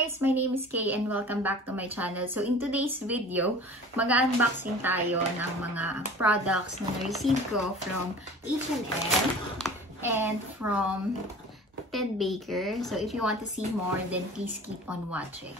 guys! My name is Kay and welcome back to my channel. So in today's video, mag-unboxing tayo ng mga products na na-receive ko from H&M and from Ted Baker. So if you want to see more, then please keep on watching.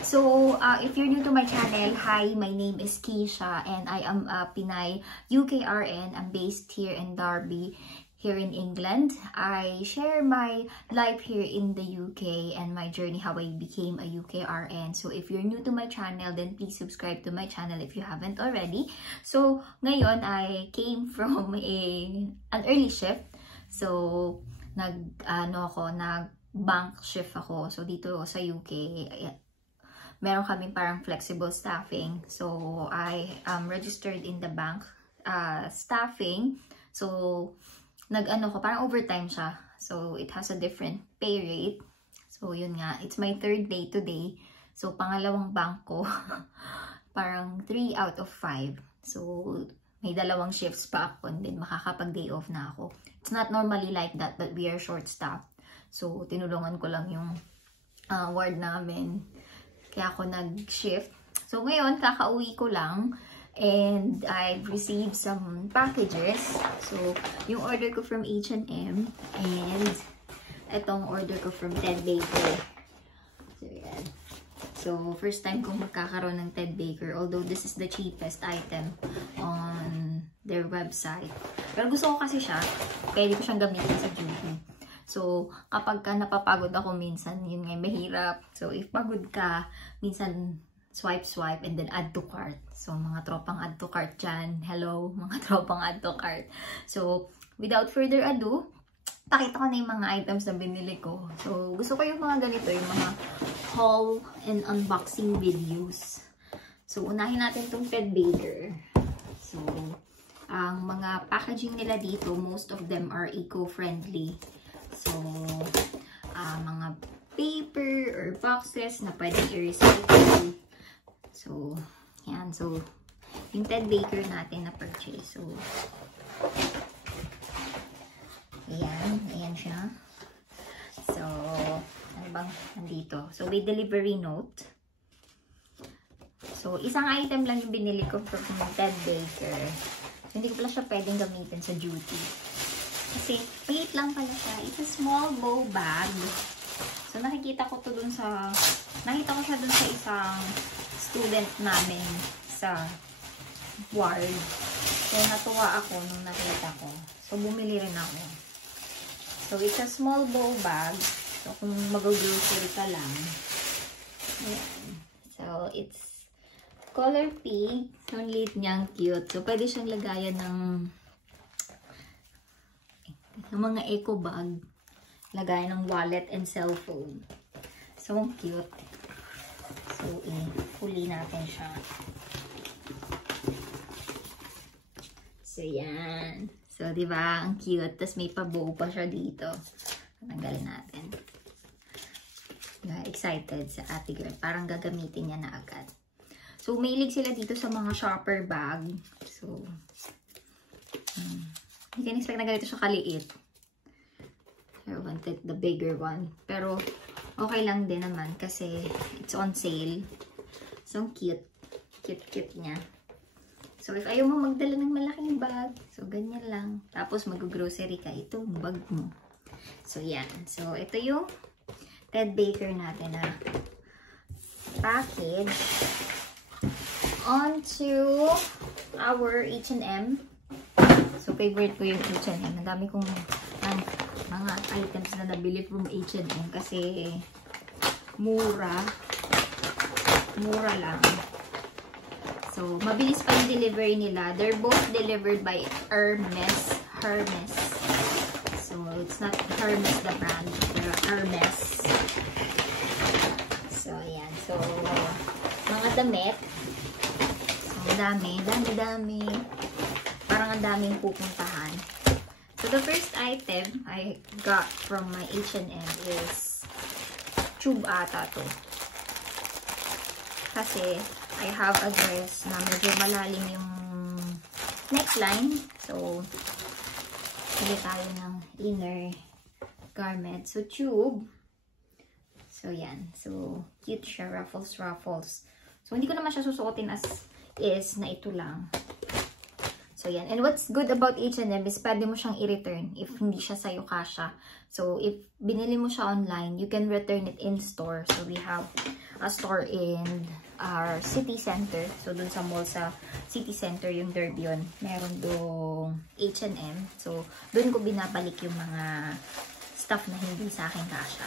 So if you're new to my channel, hi, my name is Keisha and I am a Pinay Ukrn. I'm based here in Derby, here in England. I share my life here in the UK and my journey how I became a Ukrn. So if you're new to my channel, then please subscribe to my channel if you haven't already. So ngayon, I came from an early shift. So nag-bank shift ako. So dito sa UK, meron kaming parang flexible staffing. So I am registered in the bank staffing. So parang overtime siya. So, it has a different pay rate. So, yun nga. It's my third day today. So, pangalawang bank ko. Parang 3 out of 5. So, may dalawang shifts pa ako and then makakapag-day off na ako. It's not normally like that, but we are short-staffed. So, tinulungan ko lang yung ward namin. Kaya ako nag-shift. So, ngayon, kakauwi ko lang. And I've received some packages. So, yung order ko from H&M and itong order ko from Ted Baker. So, yan. So, first time kong magkakaroon ng Ted Baker. Although, this is the cheapest item on their website. Pero gusto ko kasi siya. Pwede ko siyang gamitin sa duty. So, kapag ka napapagod ako minsan, yun nga, mahirap. So, if pagod ka, minsan swipe and then add to cart. So, mga tropang add to cart dyan. Hello, mga tropang add to cart. So, without further ado, pakita ko na yung mga items na binili ko. So, gusto ko yung mga ganito, yung mga haul and unboxing videos. So, unahin natin itong Ted Baker. So, ang mga packaging nila dito, most of them are eco-friendly. So, mga paper or boxes na pwedeng i-recycle. So, yan. So, yung Ted Baker natin na purchase. So, ayan. Ayan siya. So, ano bang nandito? So, may delivery note. So, isang item lang yung binili ko from Ted Baker. So, hindi ko pala siya pwedeng gamitin sa duty. Kasi, maliit lang pala siya. It's a small bow bag. So, nakita ko siya dun sa isang student namin sa ward. So, natuwa ako nung nakita ko. So, bumili rin ako. So, it's a small bow bag. So, kung mag-grocery ka lang. Ayan. So, it's color pink. So, ang liit niyang cute. So, pwede siyang lagayan ng mga eco bag. Lagayan ng wallet and cellphone. So, ang cute. So, huli natin siya. So, yan. So, diba? Ang cute. Tapos, may pa-bow pa siya dito. Tanggalin natin. Excited sa ate girl. Parang gagamitin niya na agad. So, mailig sila dito sa mga shopper bag. So, hindi ka expect na ganito siya kaliit. I wanted the bigger one. Pero, okay lang din naman kasi it's on sale. So, cute. Cute niya. So, if ayaw mo magdala ng malaking bag, so, ganyan lang. Tapos, mag-grocery ka. Ito, bag mo. So, yan. So, ito yung Ted Baker natin na package. On to our H&M. So, favorite ko yung H&M. Ang dami kong mga items na nabili from H&M kasi mura lang. So, mabilis pa yung delivery nila. They're both delivered by Hermes. So, it's not Hermes the brand, pero Hermes. So, ayan. So, mga damit. So, dami. Parang ang daming pupuntahan. So, the first item I got from my H&M is tube ata to. Kasi, I have a dress na medyo malalim yung neckline. So, pili tayo ng inner garment. So, tube. So, So, yan. So, cute siya. Ruffles, ruffles. So, hindi ko naman siya susuotin as is na ito lang. So, yan. And what's good about H&M is pwede mo siyang i-return if hindi siya sa'yo kasha. So, if binili mo siya online, you can return it in store. So, we have a store in our city center. So, dun sa mall sa city center, yung Derbion, meron doong H&M. So, dun ko binabalik yung mga stuff na hindi sa akin kasha.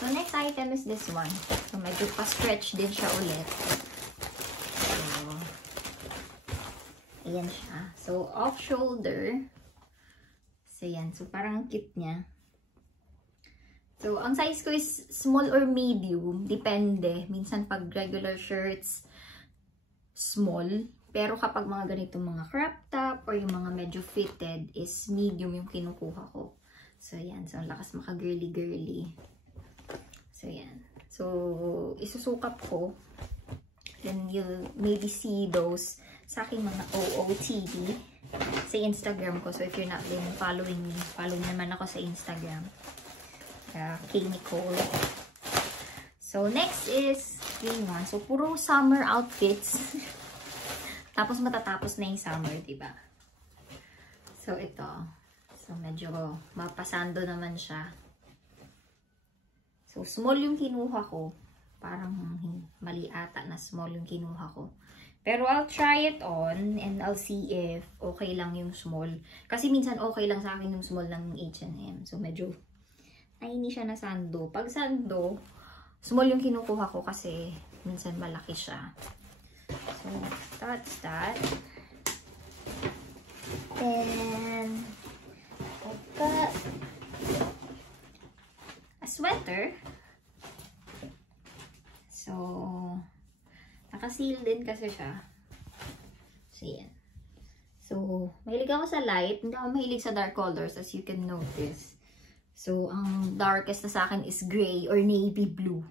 So, next item is this one. So, medyo pa-stretch din siya ulit. So, ayan siya. So, off-shoulder. So, yan. So, parang cute niya. So, ang size ko is small or medium. Depende. Minsan, pag regular shirts, small. Pero kapag mga ganito, mga crop top, or yung mga medyo fitted, is medium yung kinukuha ko. So, yan. So, ang lakas maka-girly-girly. So, yan. So, isusukap ko. Then, you'll maybe see those sa aking mga OOTD sa Instagram ko. So, if you're not been following me, follow naman ako sa Instagram. K-Nicole. So, next is green one. So, puro summer outfits. Tapos, matatapos na yung summer, diba? So, ito. So, medyo mapasando naman siya. So, small yung kinuha ko. Parang mali ata na small yung kinuha ko. Pero I'll try it on and I'll see if okay lang yung small. Kasi minsan okay lang sa akin yung small ng H&M. So, medyo hindi siya na sando. Pag sando, small yung kinukuha ko kasi minsan malaki siya. So, that's that. And I've got a sweater. So, naka-seal din kasi siya. So, yan. So, mahilig ako sa light. Hindi ako mahilig sa dark colors as you can notice. So, ang darkest na sa akin is gray or navy blue.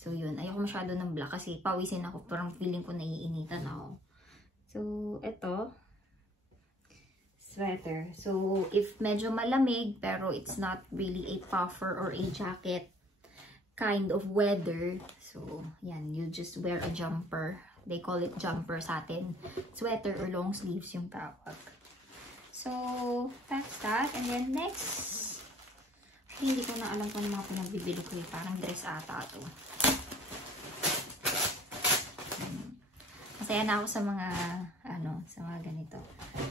So, yun. Ayoko masyado ng black kasi pawisin ako. Parang feeling ko naiinitan ako. So, ito. Sweater. So, if medyo malamig pero it's not really a puffer or a jacket kind of weather. So, yan. You just wear a jumper. They call it jumper sa atin. Sweater or long sleeves yung tawag. So, that's that. And then next, hindi ko na alam kung ano mga pinagbibili ko eh. Parang dress ata ito. Masaya na ako sa mga, sa mga ganito.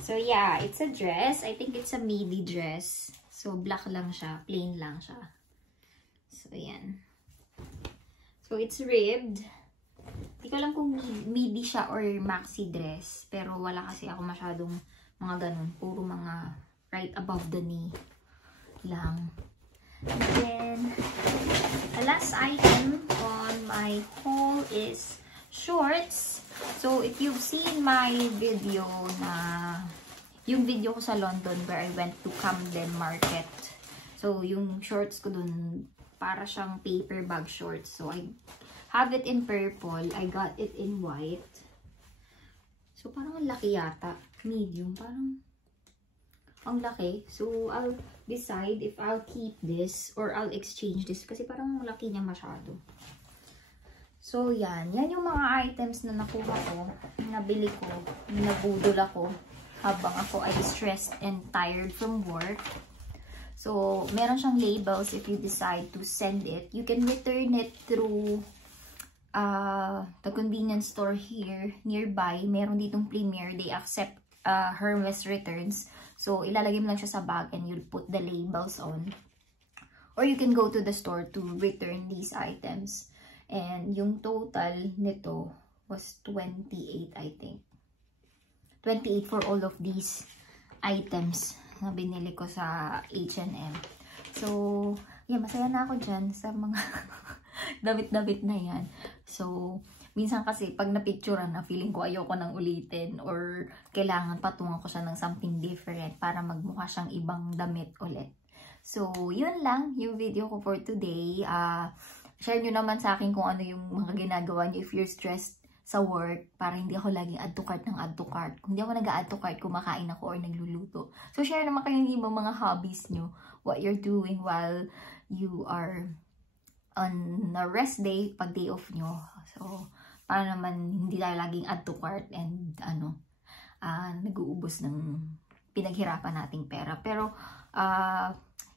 So, yeah, it's a dress. I think it's a midi dress. So, black lang siya. Plain lang siya. So, yan. So, it's ribbed. Hindi ko alam kung midi siya or maxi dress. Pero wala kasi ako masyadong mga ganun. Puro mga right above the knee lang. And then, the last item on my haul is shorts. So, if you've seen my video yung video ko sa London where I went to Camden Market. So, yung shorts ko dun, para siyang paper bag shorts. So, I have it in purple. I got it in white. So, parang ang laki yata. Medium. Parang ang laki. So, I'll decide if I'll keep this or I'll exchange this. Kasi parang laki niya masyado. So, yan. Yan yung mga items na nakuha ko, nabili ko, nabudol ako habang ako ay stressed and tired from work. So, meron siyang labels if you decide to send it. You can return it through the convenience store here nearby. Meron ditong Premier. They accept Hermes returns. So, ilalagay mo lang siya sa bag and you'll put the labels on. Or you can go to the store to return these items. And yung total nito was 28, I think. 28 for all of these items na binili ko sa H&M. So, yeah, masaya na ako dyan sa mga damit-damit na yan. So, minsan kasi pag na-picturean na, feeling ko ayoko nang ulitin or kailangan patungan ko siya ng something different para magmukha siyang ibang damit ulit. So, yun lang yung video ko for today. Share nyo naman sa akin kung ano yung mga ginagawa nyo if you're stressed sa work para hindi ako laging add to cart ng add to cart. Kung hindi ako nag-add to cart, kumakain ako or nagluluto. So, share naman kayo yung ibang mga hobbies nyo, what you're doing while you are on a rest day, pag day off nyo. So, para naman hindi tayo laging add to cart and nag-uubos ng pinaghirapan nating pera. Pero,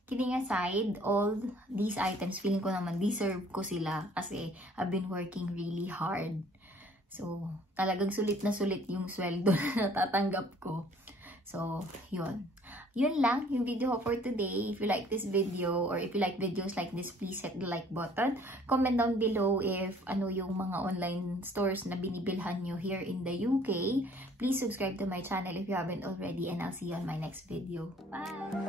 kidding aside, all these items, feeling ko naman deserve ko sila kasi I've been working really hard. So, talagang sulit na sulit yung sweldo na natatanggap ko. So, yun. Yun lang yung video ko for today. If you like this video or if you like videos like this, please hit the like button. Comment down below if ano yung mga online stores na binibilhan nyo here in the UK. Please subscribe to my channel if you haven't already, and I'll see you on my next video. Bye!